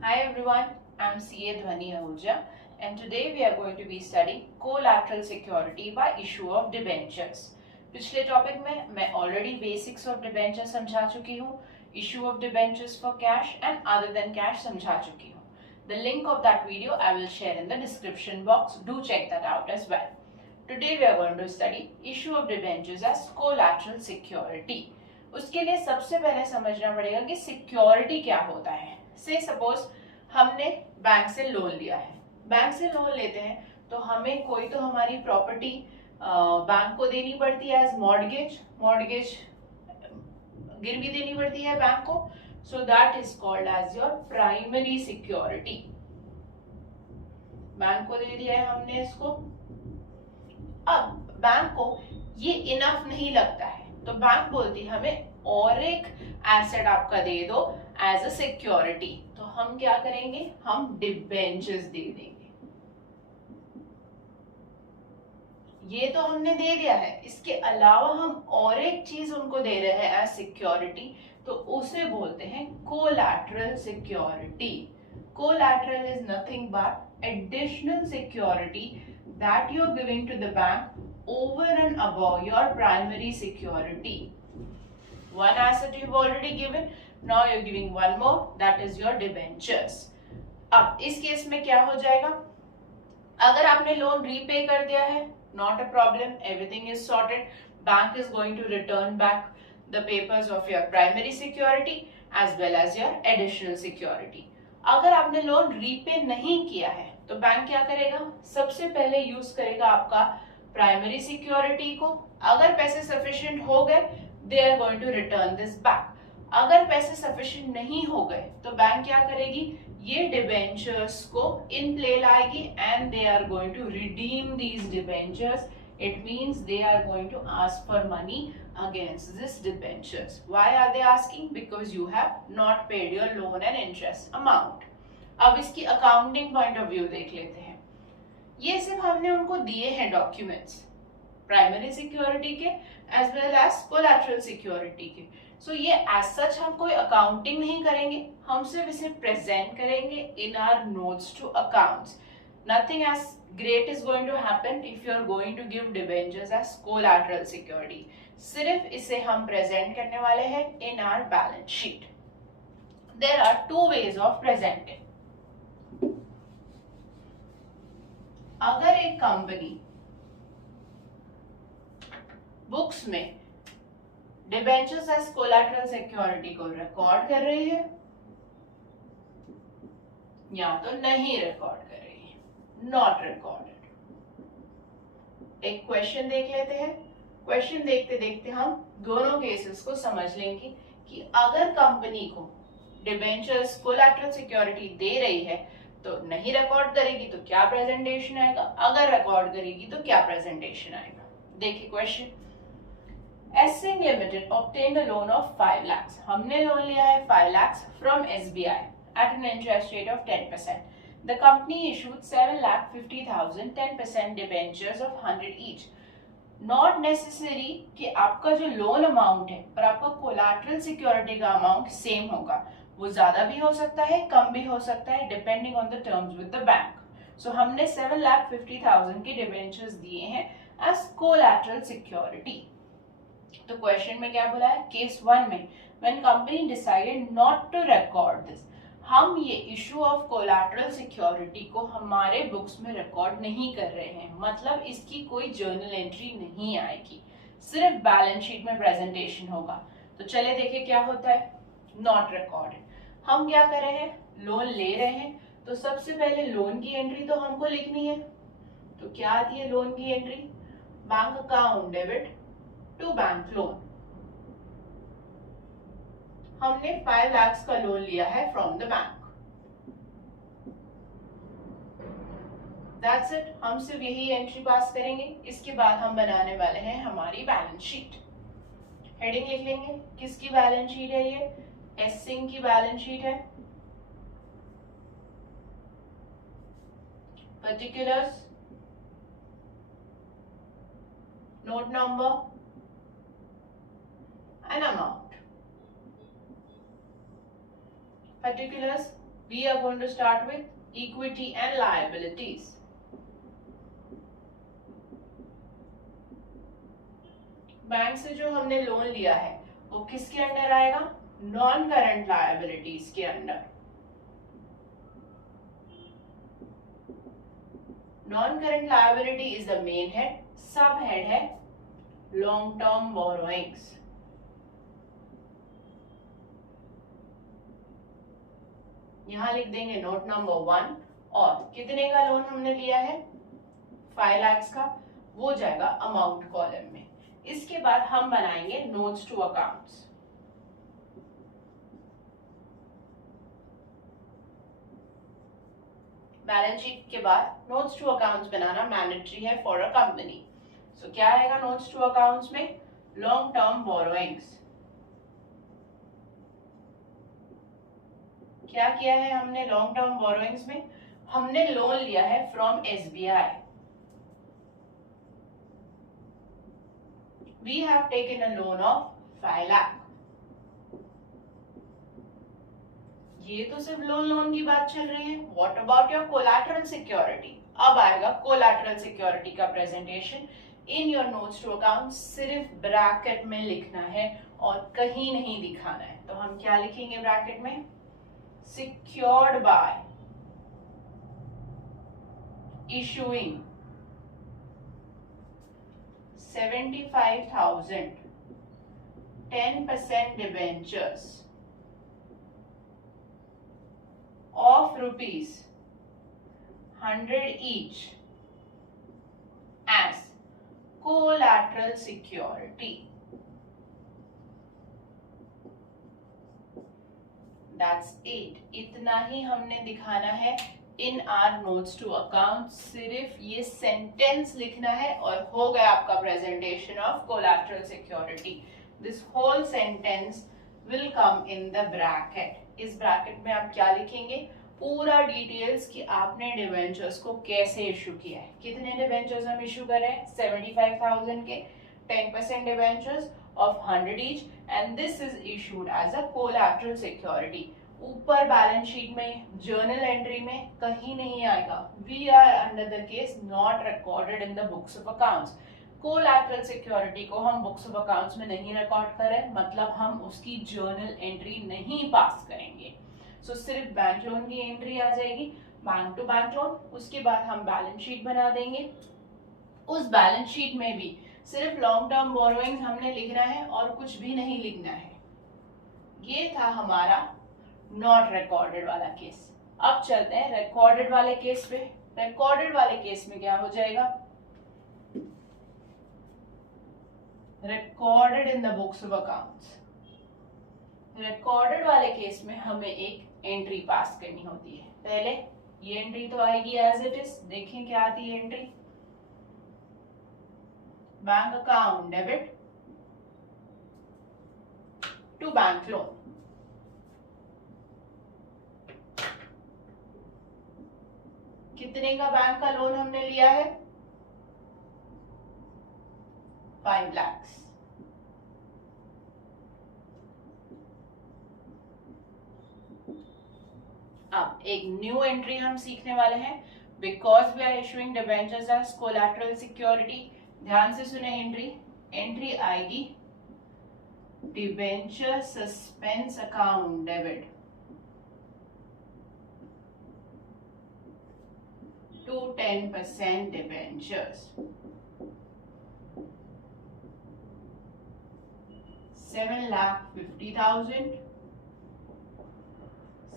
Hi everyone, I'm CA Dhwani Ahuja and today we are going to be studying collateral security by issue of debentures. पिछले topic में मैं already basics of debenture समझा चुकी हूँ, issue of debentures for cash and other than cash समझा चुकी हूँ. The link of that video I will share in the description box. Do check that out as well. Today we are going to study issue of debentures as collateral security. उसके लिए सबसे पहले समझना पड़ेगा कि सिक्योरिटी क्या होता है. से सपोज हमने बैंक से लोन लिया है, बैंक से लोन लेते हैं तो हमें कोई तो हमारी प्रॉपर्टी बैंक को देनी पड़ती है एज मॉर्गेज, मॉर्गेज गिरवी देनी पड़ती है बैंक को. So that is called as your primary security. Bank को दे दिया है हमने इसको. अब बैंक को ये इनफ नहीं लगता है तो बैंक बोलती है हमें और एक एसेट आपका दे दो एज अ सिक्योरिटी. तो हम क्या करेंगे, हम डिबेंचर्स दे देंगे. ये तो हमने दे दिया है, इसके अलावा हम और एक चीज उनको दे रहे हैं एज सिक्योरिटी, तो उसे बोलते हैं collateral security. Collateral is nothing but additional security that you are giving to the bank over and above your primary security. One asset you've already given, now you're giving one more, that is your debentures. अब इस case में क्या हो जाएगा, अगर आपने loan repay कर दिया है, not a problem, everything is sorted. Bank is going to return back the papers of your primary security as well as your additional security. अगर आपने लोन रीपे नहीं किया है तो बैंक क्या करेगा, सबसे पहले यूज करेगा आपका प्राइमरी सिक्योरिटी को. अगर पैसे सफिशिएंट हो गए they are going to return this back. अगर पैसे सफिशिएंट नहीं हो गए तो बैंक क्या करेगी, ये डिबेंचर्स को इन प्ले लाएगी and they are going to redeem these debentures. It means they are going to ask for money against this debentures. Why are they asking, because you have not paid your loan and interest amount. अब इसकी accounting point of view देख लेते हैं. ये सिर्फ हमने उनको दिए हैं डॉक्यूमेंट्स प्राइमरी सिक्योरिटी के as well as collateral security के. सो ये एज सच हम कोई अकाउंटिंग नहीं करेंगे, हम सिर्फ इसे प्रेजेंट करेंगे in our notes to accounts. Nothing as great is going to happen if you are going to give debentures as collateral security. सिर्फ इसे हम प्रेजेंट करने वाले हैं in our balance sheet. There are two ways of presenting. अगर एक company books में debentures as collateral security को रिकॉर्ड कर रही है या तो नहीं रिकॉर्ड कर रही है, नॉट रिकॉर्डेड. एक क्वेश्चन देख लेते हैं. क्वेश्चन देखते देखते हम दोनों केसेस को समझ लेंगे कि अगर कंपनी को डिबेंचर्स कोलैटरल सिक्योरिटी दे रही है तो नहीं रिकॉर्ड करेगी तो क्या प्रेजेंटेशन आएगा, अगर रिकॉर्ड करेगी तो क्या प्रेजेंटेशन आएगा. देखिए क्वेश्चन. एसिंग limited obtained a loan of 5 lakh. हमने लोन लिया है 5 lakh from SBI at an interest rate of 10%. The company issued 7,50,000 10% debentures of 100 each. Not necessary कि आपका जो लोन अमाउंट है और आपका कोलैटरल सिक्योरिटी का अमाउंट सेम होगा. वो ज्यादा भी हो सकता है, कम भी हो सकता है, depending on the terms with the bank. So हमने 7,50,000 के डिबेंचर्स दिए हैं एज कोलैटरल सिक्योरिटी. तो क्वेश्चन में क्या बोला है, केस 1 में when company decided not to record this, हम ये इशू ऑफ कोलैटरल सिक्योरिटी को हमारे बुक्स में रिकॉर्ड नहीं कर रहे हैं, मतलब इसकी कोई जर्नल एंट्री नहीं आएगी, सिर्फ बैलेंस शीट में प्रेजेंटेशन होगा. तो चले देखें क्या होता है. Not recorded. हम क्या कर रहे हैं, लोन ले रहे हैं तो सबसे पहले लोन की एंट्री तो हमको लिखनी है. तो क्या आती है लोन की entry, bank account debit to bank loan. हमने 5 लाख का लोन लिया है from the bank. That's it. हम सिर्फ यही एंट्री पास करेंगे. इसके बाद हम बनाने वाले हैं हमारी बैलेंस शीट. हेडिंग लिख लेंगे. किसकी बैलेंस शीट है ये, एसिंग की बैलेंस शीट है. Particulars, note number and amount. particulars We are going to start with equity and liabilities. Bank से जो हमने लोन लिया है वो किसके अंडर आएगा? नॉन करंट लायबिलिटीज के under. Non current liability is the main head, सब हेड है लॉन्ग टर्म बोरोइंग्स। यहां लिख देंगे नोट नंबर 1, और कितने का लोन हमने लिया है? 5 लाख का, वो जाएगा अमाउंट कॉलम में। इसके बाद हम बनाएंगे notes to accounts. Balance sheet के बाद नोट्स टू अकाउंट्स बनाना मैंडेटरी है फॉर अ कंपनी। सो क्या आएगा नोट्स टू अकाउंट्स में? Long term borrowings. क्या किया है हमने लॉन्ग टर्म बोरोइंग्स में? हमने लोन लिया है from SBI. We have taken a loan of 5 lakh. ये तो सिर्फ लोन की बात चल रही है। What about your collateral security? अब आएगा collateral security का presentation. In your notes to account सिर्फ ब्रैकेट में लिखना है और कहीं नहीं दिखाना है। तो हम क्या लिखेंगे ब्रैकेट में? Secured by issuing 75,000 10% debentures of rupees 100 each as collateral security. That's it. इतना ही हमने दिखाना है in our notes to account. सिर्फ ये सेंटेंस लिखना है और हो गया आपका presentation of collateral security. This whole sentence will come in the bracket. इस ब्रैकेट में आप क्या लिखेंगे? पूरा डिटेल्स कि आपने डिबेंचर्स को कैसे इशू किया है। कितने डिबेंचर्स हम इशू कर रहे हैं? 75,000 के 10% debentures of 100 each, and this is issued as a collateral security. ऊपर बैलेंस शीट में जर्नल एंट्री में कहीं नहीं आएगा। We are under the case not recorded in the books of accounts. Collateral security को हम बुक्स ऑफ अकाउंट्स में नहीं रिकॉर्ड करें, मतलब हम उसकी जर्नल एंट्री नहीं पास करेंगे। सो सिर्फ बैंक लोन की एंट्री आ जाएगी, बैंक टू बैंक लोन। उसके बाद हम बैलेंस शीट बना देंगे। उस बैलेंस शीट में भी सिर्फ लॉन्ग टर्म बोरोइंग हमने लिखना है और कुछ भी नहीं लिखना है। ये था हमारा नॉट रिकॉर्डेड वाला केस। अब चलते हैं रिकॉर्डेड वाले केस पे। रिकॉर्डेड वाले केस में क्या हो जाएगा? Recorded in the books of accounts. Recorded वाले केस में हमें एक एंट्री पास करनी होती है। पहले ये एंट्री तो आएगी एज इट इज। देखें क्या आती है entry? Bank account debit to bank loan. कितने का बैंक का लोन हमने लिया है? 5 लाख। अब एक न्यू एंट्री हम सीखने वाले हैं। Because we are issuing debentures as collateral security. ध्यान से सुने एंट्री। एंट्री आएगी debenture suspense account debit to 10% debentures. 7,50,000,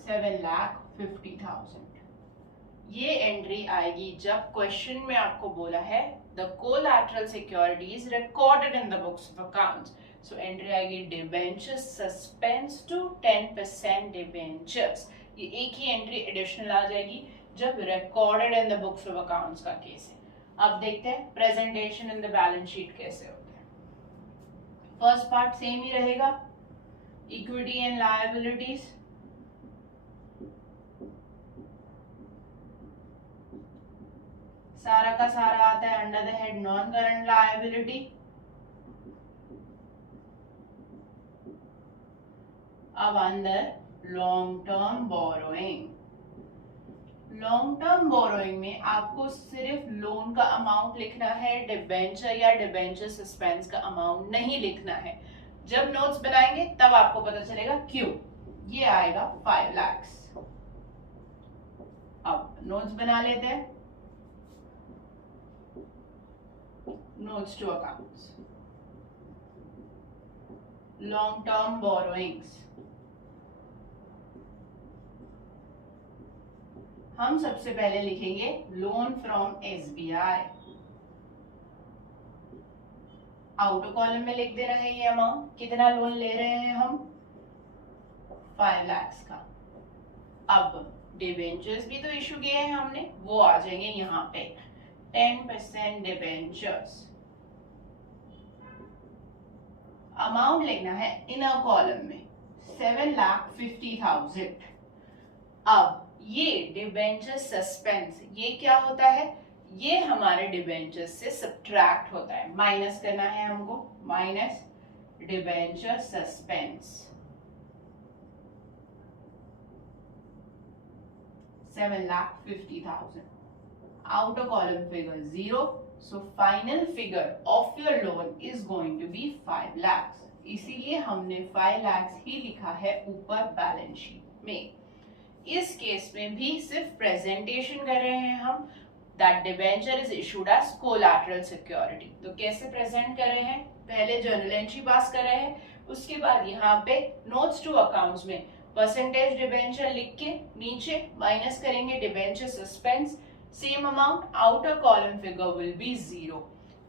7,50,000। ये एंट्री आएगी जब क्वेश्चन में आपको बोला है the collateral security is recorded in the books of accounts. So entry आएगी debentures suspense to 10% debentures। ये एक ही एंट्री एडिशनल आ जाएगी जब recorded in the books of accounts का केस है। अब देखते हैं presentation in the balance sheet कैसे होता है। फर्स्ट पार्ट सेम ही रहेगा, इक्विटी एंड लायबिलिटीज। सारा का सारा आता है under the head non current liability. अब अंदर long term borrowing. Long term borrowing में आपको सिर्फ लोन का अमाउंट लिखना है, डिबेंचर या डिबेंचर सस्पेंस का अमाउंट नहीं लिखना है। जब नोट्स बनाएंगे तब आपको पता चलेगा क्यों। ये आएगा 5 लाख। अब नोट्स बना लेते हैं। Notes to accounts, long term borrowings. हम सबसे पहले लिखेंगे loan from SBI। Outer column में लिख देना है ये अमाउंट, कितना लोन ले रहे हैं हम, 5 लाख का। अब डिबेंचर्स भी तो इशू किए हैं हमने, वो आ जाएंगे यहाँ पे 10% डिबेंचर्स। अमाउंट लिखना है इनर कॉलम में 7,50,000। अब ये डिबेंचर सस्पेंस, ये क्या होता है, ये हमारे डिबेंचर से सब्ट्रैक्ट होता है, माइनस करना है हमको, minus debenture suspense 7,50,000। outer column figure 0, so final figure of your loan is going to be 5 lakhs। इसीलिए हमने 5 lakhs ही लिखा है ऊपर बैलेंस शीट में। इस केस में भी सिर्फ प्रेजेंटेशन कर रहे हैं हम, that debenture is issued as collateral security। तो कैसे प्रेजेंट कर रहे हैं, पहले जर्नल एंट्री पास कर रहे हैं, उसके बाद यहाँ पे नोट्स टू अकाउंट्स में परसेंटेज डिबेंचर लिख के नीचे माइनस करेंगे debenture suspense, same amount, outer column figure will be 0।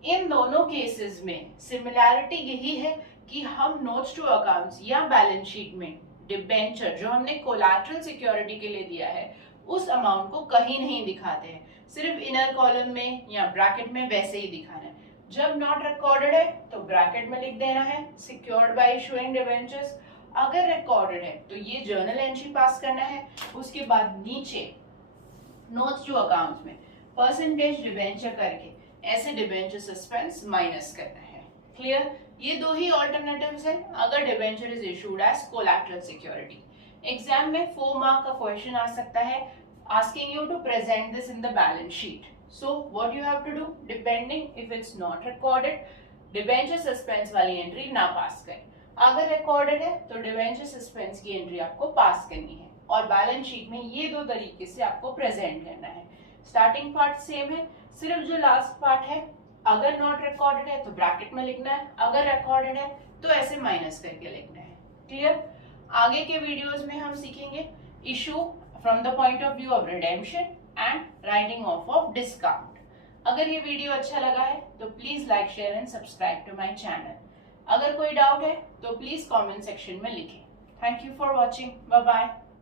इन दोनों केसेस में सिमिलैरिटी यही है कि हम नोट्स टू अकाउंट्स या बैलेंस शीट में डिबेंचर जो हमने कोलैटरल सिक्योरिटी के लिए दिया है उस अमाउंट को कहीं नहीं दिखाते हैं, सिर्फ इनर कॉलम में या ब्रैकेट में वैसे ही दिखाना है। जब नॉट रिकॉर्डेड है तो ब्रैकेट में लिख देना है सिक्योर्ड बाय इशूइंग डिबेंचर्स। अगर रिकॉर्डेड है तो ये जर्नल एंट्री पास करना है, उसके बाद नीचे नोट्स टू अकाउंट्स में परसेंटेज डिबेंचर करके ऐसे डिबेंचर सस्पेंस माइनस करना है। क्लियर, ये दो ही ऑल्टरनेटिव्स हैं अगर debenture is issued as collateral security. Exam में 4 मार्क का क्वेश्चन आ सकता है asking you to present this in the balance sheet, so what you have to do, depending if it's not recorded, debenture suspense वाली entry ना पास करें, अगर recorded है तो डिबेंचर सस्पेंस की एंट्री आपको पास करनी है और बैलेंस शीट में ये दो तरीके से आपको प्रेजेंट करना है। स्टार्टिंग पार्ट सेम है, सिर्फ जो लास्ट पार्ट है अगर नॉट रिकॉर्डेड है तो ब्रैकेट में लिखना है, अगर रिकॉर्डेड है तो ऐसे माइनस करके लिखना है। क्लियर, आगे के वीडियोस में हम सीखेंगे issue from the point of view of redemption and writing off discount. अगर ये वीडियो अच्छा लगा है तो please like, share and subscribe to my channel. अगर कोई डाउट है तो प्लीज कमेंट सेक्शन में लिखें। Thank you for watching, bye bye.